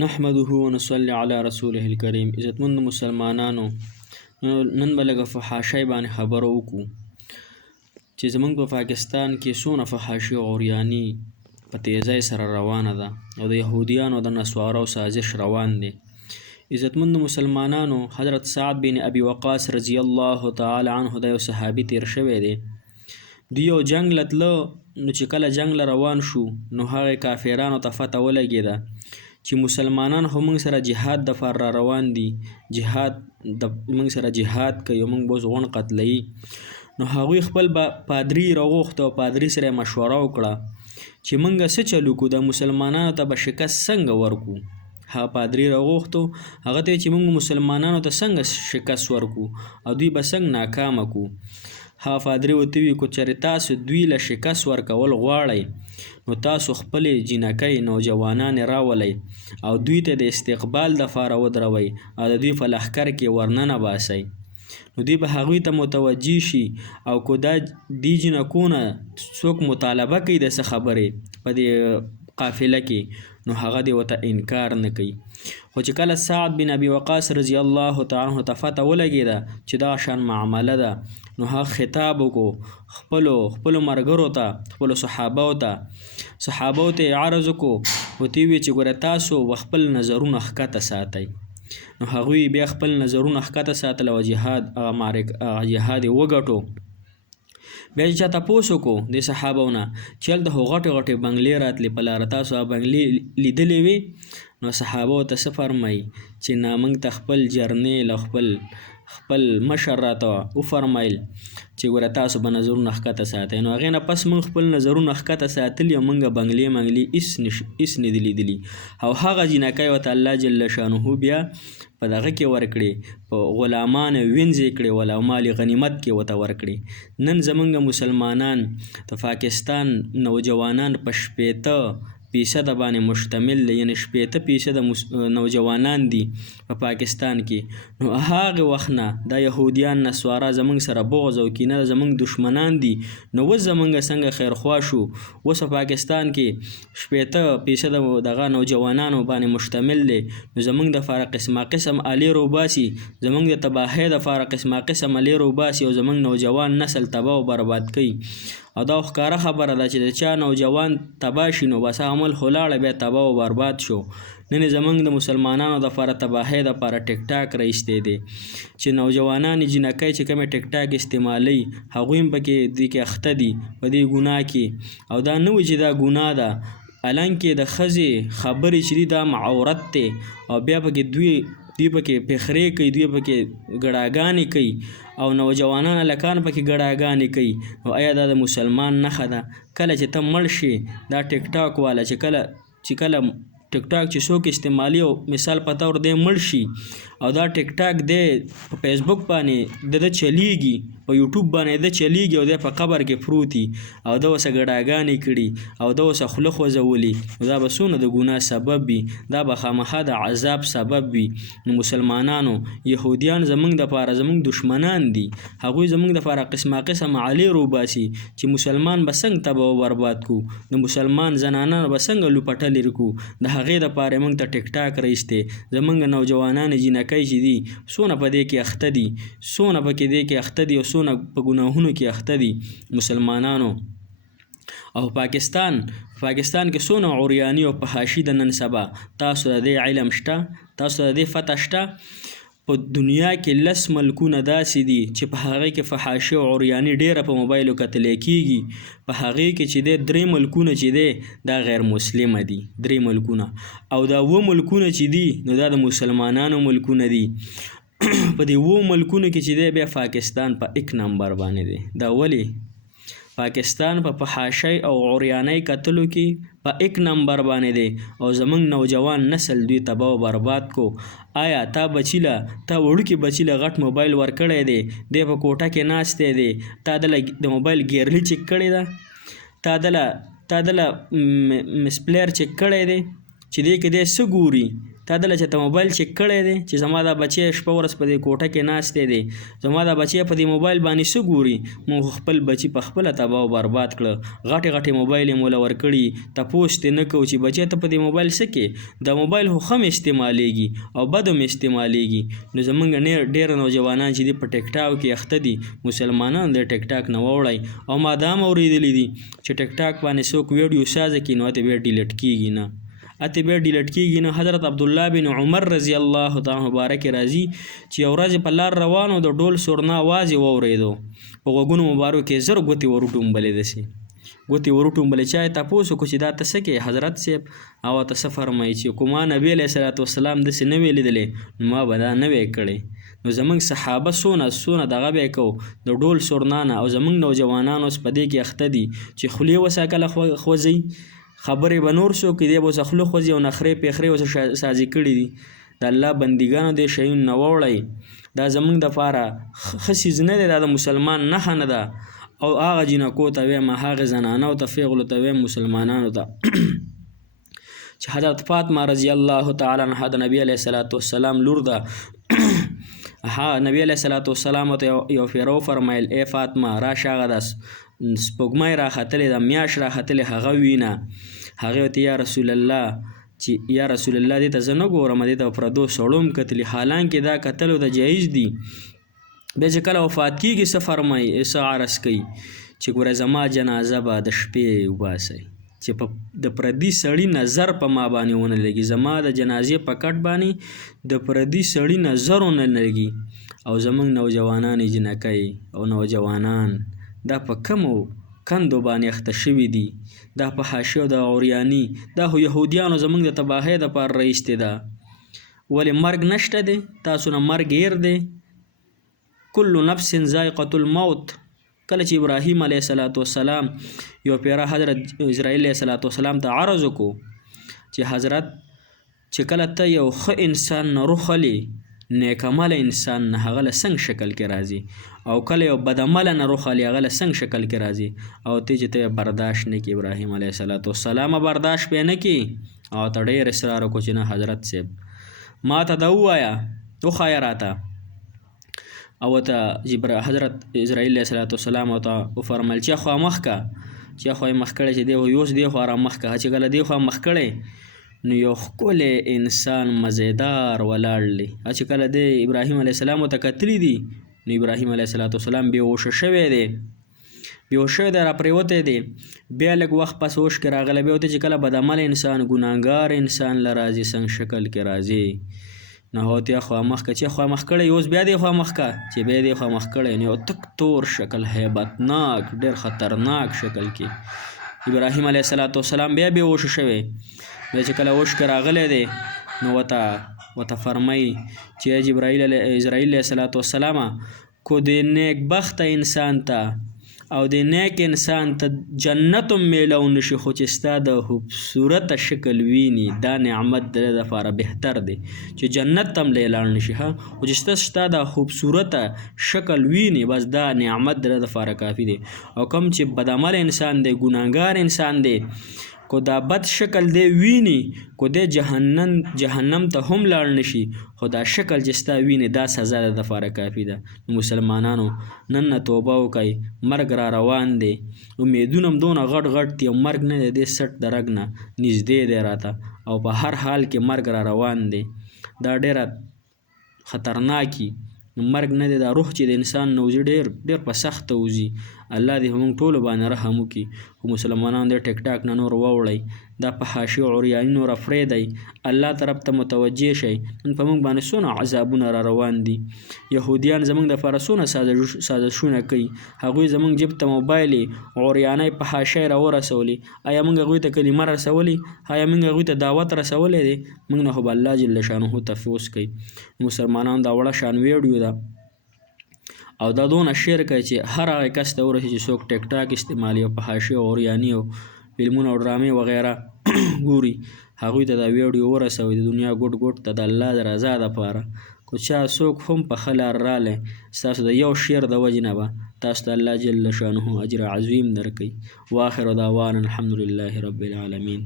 نحمده ونصلي على رسوله الکریم. عزتمند مسلمانانو، نن به لږه فحاشۍ باندې خبره وکړو چې زموږ په پاکستان کې څونه فحاشي او عریاني په تیزۍ سره روانه ده او د یهودیانو او د نصوارو سازش روان دی. عزتمند مسلمانانو، حضرت سعد بن ابي وقاص رضی الله تعالی عنه د یو صحابي تیر شوی دی. دوی یو جنگ له تله، نو چې کله جنگ له روان شو نو هغې کافرانو ته فتح ولګېده چې مسلمانان خو موږ سره جهاد دپاره را روان دي، موږ سره جهاد کوي او موږ به اوس غونډ قتلوي. نو هغوی خپل پادري راغوښته او پادري سره یې مشوره وکړه چې موږ څه چل وکړو، د مسلمانانو ته به شکست څنګه ورکړو. هغه پادري راغوښتو، هغه ته چې موږ مسلمانانو ته څنګه شکست ورکړو او دوی به څنګه ناکامه کړو. هغه پادري ورته وویل که چېرې تاسو دوی له شکست ورکول غواړئ نو تاسو خپلې جینکۍ نوجوانانې راولئ او دوی ته د استقبال دپاره ودروئ او د دوی په لښکر کې ورننه باسئ. نو دوی به هغوی ته متوجه شي او که دا دې جینکو نه څوک مطالبه کوي د څه خبرې په دې قافله کې نو هغه دې ورته انکار نه کوي. خو چې کله سعد بن ابي وقاص رضی الله تعالی عنه ته فتح ولګېده چې دا شان معامله ده، نو هغه خطاب وکړو خپلو ملګرو ته، خپلو صحابو ته یې عرض وکړو، ورته ویې چې ګوره تاسو خپل نظرونه ښکته ساتئ. نو هغوی بیا خپل نظرونه ښکته ساتل او جهاد یې وګټو. بیا چې چا تپوس وکړو د صحابو نه چې هلته خو غټې غټې بنګلې راتلې په لاره، تاسو هغه بنګلې لیدلې وې؟ نو صحابو ته څه فرمایي چې نه، موږ ته خپل جرنیل او خپل مشر راته وفرمیل چې ګوره تاسو به نظرونه ښکته ساتئ. نو هغې نه پس موږ خپل نظرونه ښکته ساتلي او موږ بنګلې هېڅ نه دي لیدلي. او هغه جینکۍ ورته الله جل شانه بیا په دغه کې ورکړې، په غلامان وینځې کړې ول او مال غنیمت کې ورته ورکړې. نن زموږ مسلمانان د پاکستان نوجوانان په 60% باندې مشتمل دی، یعنی 60% نوجوانان دي په پاکستان کې. نو هغې وخت نه دا یهودیان نصوارا زموږ سره بغض او کینه زموږ دشمنان دي. نو اوس زموږ څنګه خیرخوا شو، اوس په پاکستان کې 60% دغه نوجوانانو باندې مشتمل دی. نو زموږ دپاره قسمه قسم آلې روباسي، زموږ د تباهۍ دپاره قسمه قسم آلې روباسي او زموږ نوجوان نسل تباه او برباد کوي. او دا ښکاره خبره ده چې د چا نوجوان تباه شي نو بس عمل خو لاړه، بیا تباه او برباد شو. نن زموږ د مسلمانانو دپاره تباهۍ دپاره ټیک ټاک رایستی دی چې نوجوانان جینکۍ چې کومې ټیک ټاک استعمالوي هغوی هم پکې دې کې اخته دي په دې ګناه کې. او دا نه وي چې دا ګناه ده، حالانکې د ښځې خبرې چې دي دا عورت دی او بیا پکې دوی پکې پخرې کوي، دوی پکې ګډاګانې کوي او نوجوانان هلکان پکې ګډاګانې کوي. نو آیا دا د مسلمان نښه ده؟ کله چې ته مړ شي دا ټیک ټاک والا چې کله ټیک ټاک چې څوک استعمالي او مثال په طور دی مړ شي او دا ټیک ټاک دی په فیسبوک باندې د چلیږي، په یوټیوب باندې د چلیږي او دی په قبر کې پروتي او د اوسه ګډاګانې کړي او د اوسه خوله خوځولي، نو دا به څونه د ګناه سبب وي، دا به خامخا د عذاب سبب وي. نو مسلمانانو، یهودیان زموږ دپاره زموږ دشمنان دي، هغوی زموږ دپاره قسمه قسم آلې روباسي چې مسلمان به څنګه تباه او برباد کړو، د مسلمان زنانانو به څنګه لوپټه لرې کړو. د هغې دپاره موږ ته ټیک ټاک رایستی. زموږ نوجوانان جینکۍ چې دي څونه په دې کې اخته دي، څونه پکې دې کې اخته دي او څونه په ګناهونو کې اخته دي مسلمانانو. او پاکستان کې څونه عریاني او فحاشي د نن سبا، تاسو د دې علم شته؟ تاسو د دې فتح شته؟ په دنیا کې 10 ملکونه داسې دي چې په هغې کې فحاشي او عریاني ډېره په موبایلو کتلی کېږي. په هغې کې چې دی 3 ملکونه چې دی دا غیر مسلمه دي، 3 ملکونه، او دا 7 ملکونه چې دي نو دا د مسلمانانو ملکونه دي. په دې 7 ملکونو کې چې دی بیا پاکستان په 1 نمبر باندې دی. دا ولې؟ پاکستان په فحاشۍ او عریانۍ کتلو کې په 1 نمبر باندې دی او زموږ نوجوان نسل دوی تباه او برباد کو. آیا تا وړوکي بچي له غټ موبایل ورکړی دی، دی په کوټه کې ناستی دی، تا دله د موبایل ګیرلي چک کړې ده، تا دله مسپلیر چک کړی دی چې دی کې دی څه ګوري، تا دله چې ته موبایل چیک کړی دی چې زما دا بچی شپه ورځ په دې کوټه کې ناستی دی، زما دا بچی په دې موبایل باندې څه ګوري؟ مونږ خپل بچي په خپله تباه او برباد کړه. غټې غټې موبایل یې موله ورکړي، تپوس ترې نه کوو چې بچی ته په دې موبایل څه کې؟ دا موبایل خو ښه م استعمالیږي او بد هم استعمالیږي. نو زمونږ ډېر نوجوانان چې دي په ټیک ټاک کې اخته دي، مسلمانان د ټیک ټاک نه واوړئ. او ما دا هم اورېدلی دي چې ټیک ټاک باندې څوک ویډیو سازه کړي نو هلته بیا ډیلیټ کېږي نه، هلته بیا ډیلیټ کېږي نه. حضرت عبدالله بن عمر رضی الله تعالی مبارک راځي چې یو ورځ په لار روانو د ډول سورنا آواز یې واورېدو، په غوږونو مبارکو کې زر ګوتې ور وټومبلې داسې ګوتې ور وټومبلې. چا یې تپوس وکړو چې دا ته څه کوې حضرت صاحب؟ او ورته څه فرمایي چې که ما نبي علیه صلات وسلام داسې نه وی لیدلی نو ما به دا نه وی کړی. نو زمونږ صحابه څونه دغه به یې کوو د ډول سورنا نه، او زمونږ نوجوانان اوس په دې کې اخته دي چې خولې ورسه کله خوځوي، خبرې به نور څوک دی به ورسه خوله خوځي او نخرې پیخرې ورسه سازي کړي دي. د الله بندګانو دې شیونو نه واوړئ، دا زمونږ دپاره ښه څیز نه دی، دا د مسلمان نښه نه ده. او هغه جینکو ته ویم، هغې زنانو ته پیغلو ته ویم، مسلمانانو ته چې حضرت فاطمه رضی الله تعالی عنها د نبي علیه صلات وسلام لور ده. نبي علیه صلات وسلام ته یو پیرو فرمایل ای فاطمه راشه، هغه د سپوږمۍ راختلې ده، میاشت راختلې، هغه وینه. هغې ورته یا رسول الله چې یا رسول الله دې ته زه نه ګورم، دې ته پردو سړو هم کتلي، حالانکې دا کتلو ته جایز دي. بیا چې کله وفات کېږي څه فرمایي، څه عرض کوي چې ګوره زما جنازه به د شپې وباسئ چې د پردي سړي نظر په ما باندې ونه لګي، زما د جنازې په کټ باندې د پردي سړي نظر ونه لګي. او زمونږ نوجوانان جنکۍ او نوجوانان دا په کمو کندو باندې اخته شوي دي، دا په فحاشي او د عریانی، دا خو یهودیانو زمونږ د تباهۍ دپاره رایستې ده. ولې مرګ نشته دی؟ تاسو نه مرګ هیر دی. کل نفس ذائقة الموت. کله چې ابراهیم علیه صلات وسلام یو پیره حضرت اسرائیل علیه صلات وسلام ته عرض وکړو چې حضرت چې کله ته یو ښه انسان نه روح خلې، نیک عمله انسان نه، هغه له څنګه شکل کې راځي، او کله یو بد عمله نه روح خلې، هغه له څنګه شکل کې راځي، او ته چې ته برداشت نه کړې. ابراهیم علیه صلات وسلام برداشت پې نه کړي او ته ډېر اصرار وکړو چې نه حضرت صاحب ما ته دا ووایه، وښایه راته. او ته حضرت اسرائیل علیه صلات وسلام ورته وفرمیل چې خوا مخ که، چې خوا یې مخ کړی چې دی خو اوس دی خوا را مخ که. چې کله دی خوا مخ کړی نو یو ښکلی انسان مزیدار ولاړ دی. چې کله دی ابراهیم علیه السلام ورته کتلي دي نو ابراهیم علیه صلات وسلام بېهوشه شوی دی، بېهوش شوی دی، را پرېوتی دی. بیا لږ وخت پس هوش کې راغلی، بیا ورته چې کله بدعمله انسان ګناهګار انسان له راځي څنګه شکل کې راځي، نو هغه ته خوا مخ که، چې خوا مخ کړی اوس بیا دی خوا مخ که، چې بیا دی خوا مخ کړی نو یو تک تور شکل، هیبتناک، ډېر خطرناک شکل کې ابراهیم علیه صلات وسلام بیا بېهوشه شوی. بیا چې کله هوش کې راغلی دی نو ورته فرمایي چې اسرائیل علیه صلات وسلامه کو د نیک بخته انسان ته او د نیک انسان ته جنت هم میلو نشي، خو چې ستا د خوبصورته شکل ویني دا نعمت د ده دپاره بهتر دی چې جنت ته هم لاړ نشي، خو چې ستا د خوبصورته شکل ویني بس دا نعمت د ده دپاره کافي دی. او کوم چې بدعمله انسان دی، ګناهګار انسان دی، کو دا بد شکل دی ویني، کو دی جهنم ته هم لاړ نشي، خو دا شکل چې ستا ویني دا سزا د دپاره کافي ده. نو مسلمانانو نن نه توبه وکئ، مرګ را روان دی، امیدونه هم دونه غټ غټ دي او مرګ نه دی، دې سټ د رګ نه نږدې دی راته، او په هر حال کې مرګ را روان دی، دا ډېره خطرناکي مرګ نه دی، دا روح چې د انسان نه وځي ډېر په سخته وځي. الله دې موږ ټولو باندې رحم وکړي. خو مسلمانان دې ټیک ټاک نه نور واوړئ، دا فحاشي او عریاني نوره پرېږدئ، الله طرف ته متوجه شئ. نن په موږ باندې څونه عذابونه را روان دي، یهودیان زموږ دپاره څونه سازشونه کوي، هغوی زموږ جیب ته موبایل عریانۍ فحاشۍ را ورسولې، آیا موږ هغوی ته کلمه رسولې؟ آیا موږ هغوی ته دعوت رسولی دی؟ موږ نه خو به الله جل شانه تفوس کوي. مسلمانان دا وړه شان ویډیو ده او دا دونه شیر کوي چې هر هغه کس ته ورسي چې څوک ټیک ټاک استعمالي او فحاشي او عریاني او فلمونه او ډرامې وغیره ګوري، هغوی ته دا ویډیو ورسوئ د دنیا ګوټ د الله د رضا دپاره. که چا څوک هم په ښه لار رالی، ستاسو د یو شیر د وجې نه به تاسو ته الله جل شانه اجر عظیم درکوي. واخر دعوانا الحمدلله رب العالمین.